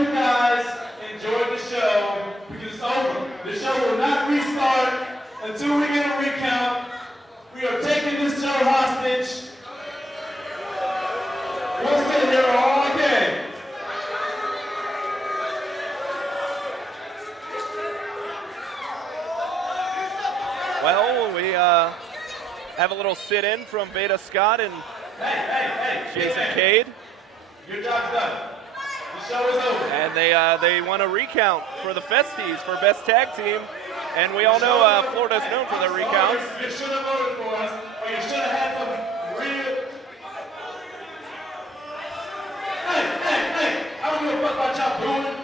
you guys enjoyed the show because it's over. The show will not restart until we get a recount. We are taking this show hostage. We'll sit here all day. Well, we have a little sit-in from Veda Scott and Jason Cade. Your job's done. The show is over. And they want a recount for the Festies for Best Tag Team. And we all know Florida's known for their recounts. You should have voted for us, or you should have had some real... Hey, I don't give a fuck about y'all booing.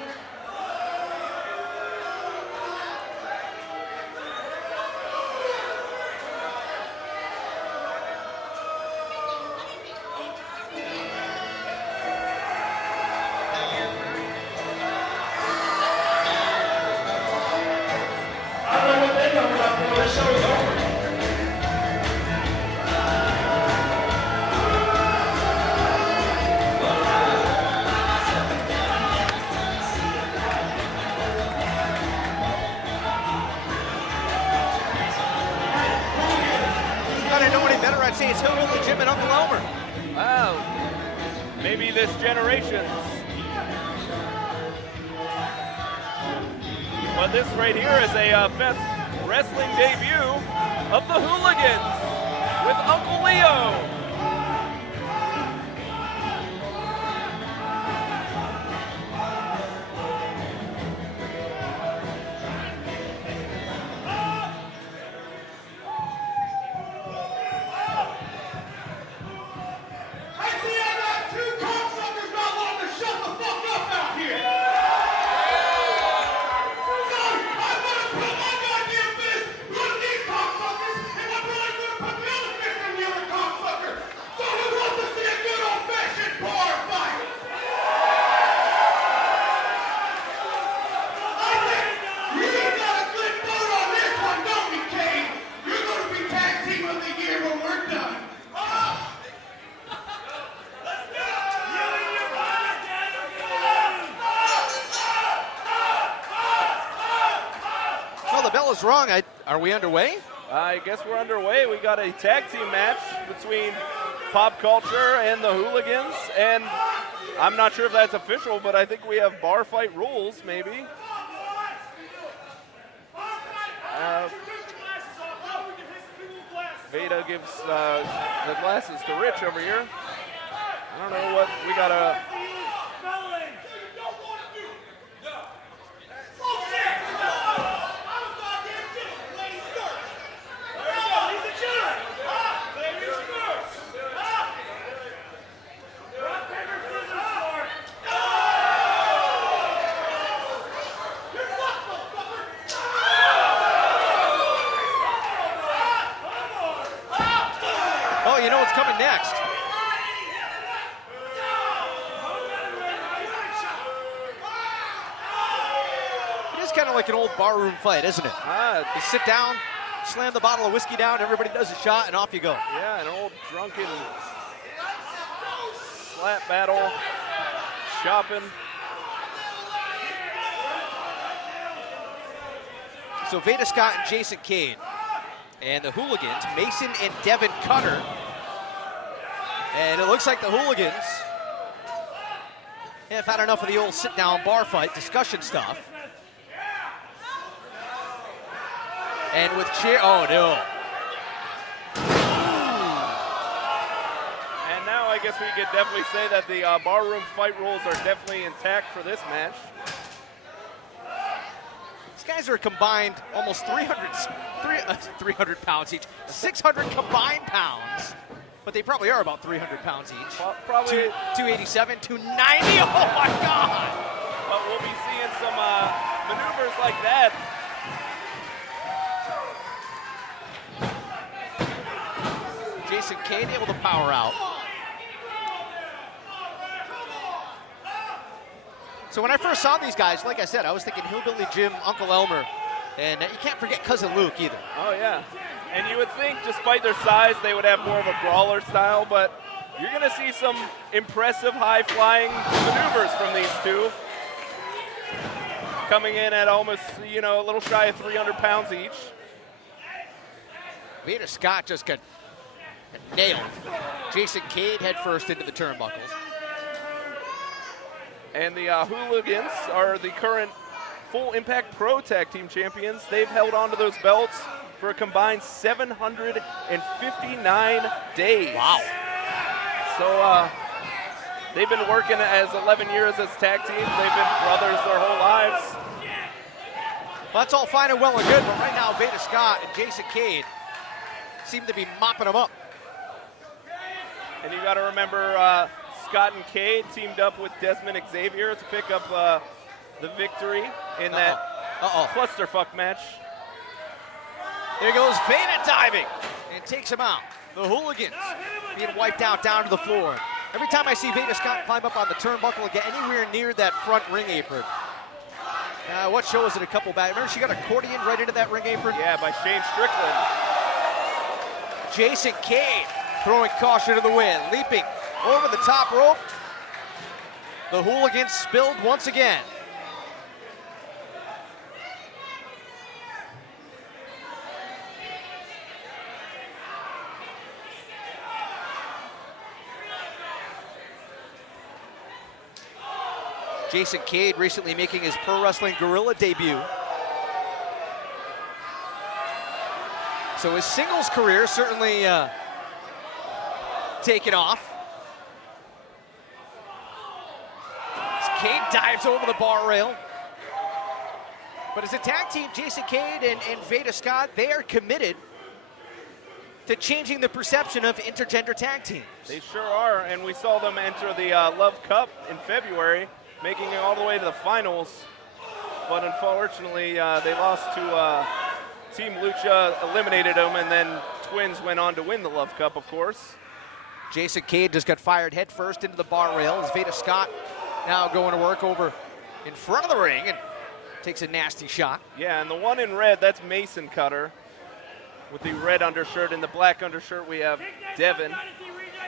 Say it's Hooligans, Jim and Uncle Elmer. Wow. Maybe this generation's. But this right here is a Fest wrestling debut of the Hooligans with Uncle Leo. Wrong. Are we underway? I guess we're underway. We got a tag team match between Pop Culture and the Hooligans, and I'm not sure if that's official, but I think we have bar fight rules, maybe. Veda gives the glasses to Rich over here. I don't know what we got a. Coming next. It is kind of like an old barroom fight, isn't it? You sit down, slam the bottle of whiskey down, everybody does a shot, and off you go. Yeah, an old drunken slap battle, shopping. So Veda Scott and Jason Cade. And the Hooligans, Mason and Devin Cutter. And it looks like the Hooligans have had enough of the old sit-down bar fight discussion stuff. And with cheer, oh no. And now I guess we could definitely say that the barroom fight rules are definitely intact for this match. These guys are combined almost 300 pounds each, 600 combined pounds. But they probably are about 300 pounds each. Probably 287, 290. Oh my God! But we'll be seeing some maneuvers like that. Jason Cade able to power out. So when I first saw these guys, like I said, I was thinking Hillbilly Jim, Uncle Elmer, and you can't forget Cousin Luke either. Oh yeah. And you would think, despite their size, they would have more of a brawler style, but you're going to see some impressive high-flying maneuvers from these two. coming in at almost, a little shy of 300 pounds each. Veda Scott just got nailed. Jason Cade head first into the turnbuckles. And the Hooligans are the current Full Impact Pro Tag Team Champions. They've held on to those belts for a combined 759 days. Wow. So they've been working as 11 years as tag teams. They've been brothers their whole lives. Well, that's all fine and well and good, but right now Veda Scott and Jason Cade seem to be mopping them up. And you got to remember, Scott and Cade teamed up with Desmond Xavier to pick up the victory in that clusterfuck match. There goes Veda diving and takes him out. The Hooligans being wiped out down to the floor. Every time I see Veda Scott climb up on the turnbuckle and get anywhere near that front ring apron. What show is it a couple back? Remember she got accordion right into that ring apron? Yeah, by Shane Strickland. Jason Cade throwing caution to the wind, leaping over the top rope. The Hooligans spilled once again. Jason Cade recently making his Pro Wrestling Guerrilla debut. So his singles career certainly taken off. As Cade dives over the bar rail. But as a tag team, Jason Cade and Veda Scott, they are committed to changing the perception of intergender tag teams. They sure are, and we saw them enter the Love Cup in February, making it all the way to the finals. But unfortunately, they lost to Team Lucha, eliminated them, and then Twins went on to win the Love Cup, of course. Jason Cade just got fired head first into the bar rail as Veda Scott now going to work over in front of the ring and takes a nasty shot. Yeah, and the one in red, that's Mason Cutter. With the red undershirt and the black undershirt, we have Devin.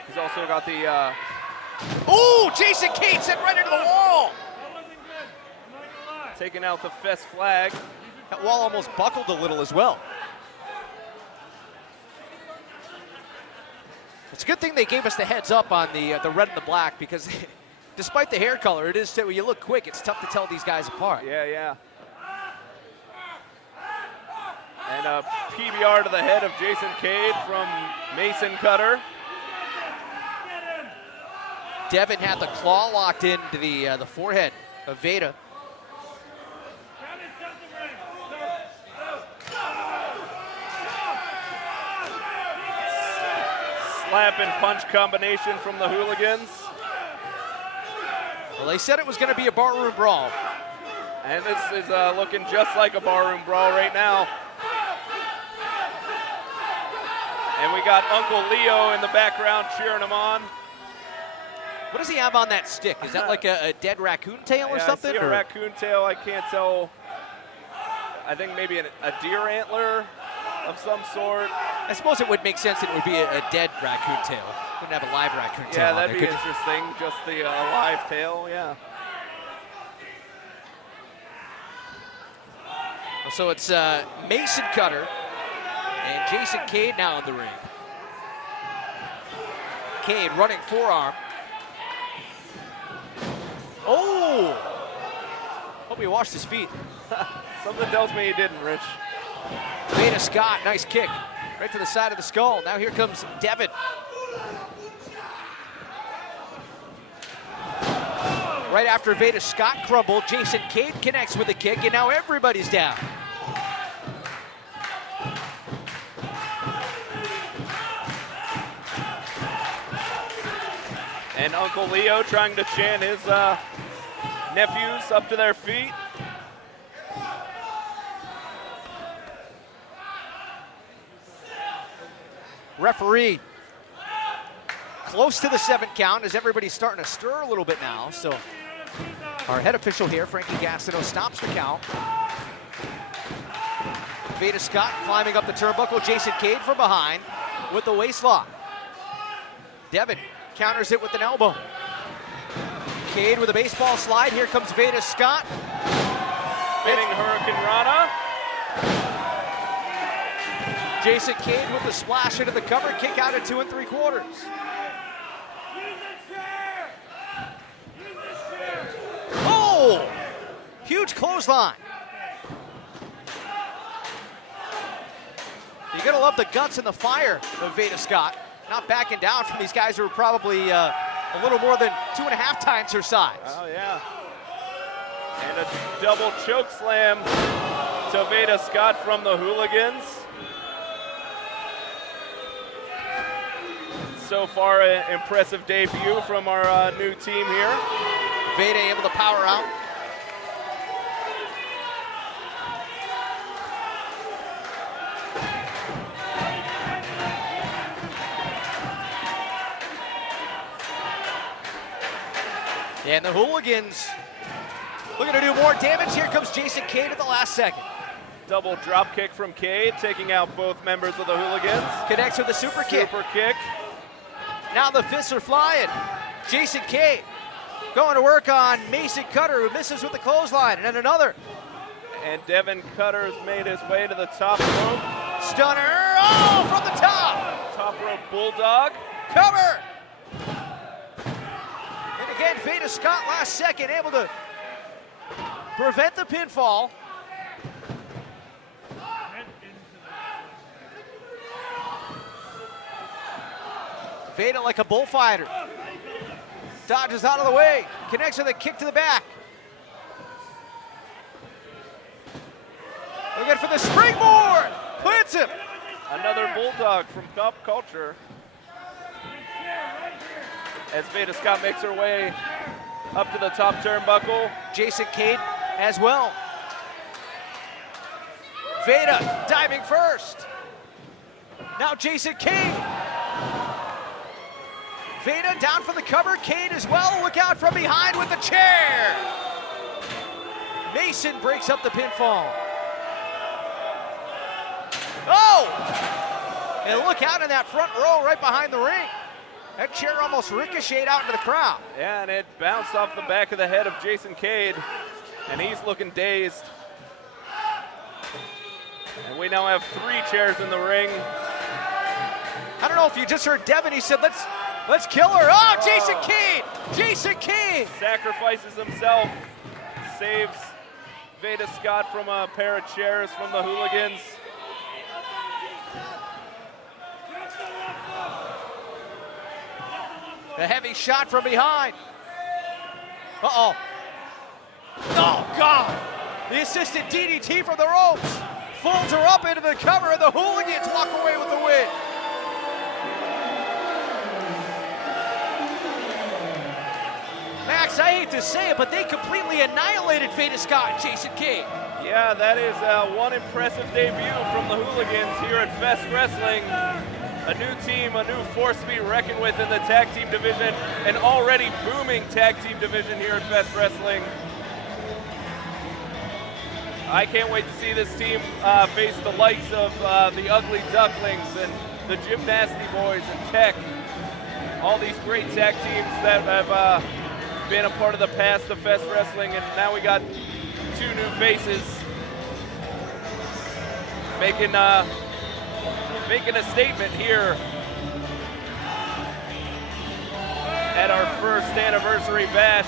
He's also got the... Oh, Jason Cade sent right into the wall. Taking out the Fest flag. That wall almost buckled a little as well. It's a good thing they gave us the heads up on the red and the black, because despite the hair color, it is, when you look quick, it's tough to tell these guys apart. Yeah, yeah. And a PBR to the head of Jason Cade from Mason Cutter. Devin had the claw locked into the forehead of Veda. Slap and punch combination from the Hooligans. Well, they said it was going to be a barroom brawl. And this is looking just like a barroom brawl right now. And we got Uncle Leo in the background cheering him on. What does he have on that stick? Is that like a dead raccoon tail or something? I see a raccoon tail. I can't tell. I think maybe a deer antler of some sort. I suppose it would make sense that it would be a dead raccoon tail. Wouldn't have a live raccoon tail. Yeah, that'd be interesting. Just the live tail, yeah. So it's Mason Cutter and Jason Cade now in the ring. Cade running forearm. Oh! Hope he washed his feet. Something tells me he didn't, Rich. Veda Scott, nice kick. Right to the side of the skull. Now here comes Devin. Right after Veda Scott crumbled, Jason Cade connects with a kick, and now everybody's down. And Uncle Leo trying to chant his nephews up to their feet. Referee close to the 7 count as everybody's starting to stir a little bit now. So our head official here, Frankie Gastineau, stops the count. Veda Scott climbing up the turnbuckle. Jason Cade from behind with the waist lock. Devin counters it with an elbow. Cade with a baseball slide. Here comes Veda Scott. spinning Hurricane Rana. Jason Cade with the splash into the cover, kick out at 2 3/4. Oh! Huge clothesline. You're gonna love the guts and the fire of Veda Scott. Not backing down from these guys who are probably a little more than 2.5 times her size. Oh yeah. And a double choke slam to Veda Scott from the Hooligans. So far, an impressive debut from our new team here. Veda able to power out. And the Hooligans looking to do more damage. Here comes Jason Cade at the last second. Double drop kick from Cade, taking out both members of the Hooligans. Connects with a super kick. Super kick. Now the fists are flying. Jason Cade going to work on Mason Cutter, who misses with the clothesline, and then another. And Devin Cutter's made his way to the top rope. Stunner, oh, from the top. Top rope bulldog. Cover. And again, Veda Scott last second able to prevent the pinfall. Veda like a bullfighter. Dodges out of the way. Connects with a kick to the back. Looking for the springboard. Plants him. Another bulldog from Pop Culture. As Veda Scott makes her way up to the top turnbuckle. Jason Cade as well. Veda diving first. Now Jason Cade. Veda down for the cover. Cade as well. Look out from behind with the chair. Mason breaks up the pinfall. Oh! And look out in that front row right behind the ring. That chair almost ricocheted out into the crowd. Yeah, and it bounced off the back of the head of Jason Cade, and he's looking dazed. And we now have 3 chairs in the ring. I don't know if you just heard Devin, he said, let's kill her. Oh, Jason Cade! Jason Cade! Sacrifices himself, saves Veda Scott from a pair of chairs from the Hooligans. A heavy shot from behind. Uh-oh. Oh, God! The assisted DDT from the ropes. Folds her up into the cover, and the Hooligans walk away with the win. Max, I hate to say it, but they completely annihilated Veda Scott and Jason Cade. Yeah, that is one impressive debut from the Hooligans here at Fest Wrestling. A new team, a new force to be reckoned with in the tag team division, an already booming tag team division here at Fest Wrestling. I can't wait to see this team face the likes of the Ugly Ducklings and the Gymnasty Boys and Tech. All these great tag teams that have been a part of the past of Fest Wrestling, and now we got 2 new faces making a statement here at our first anniversary bash.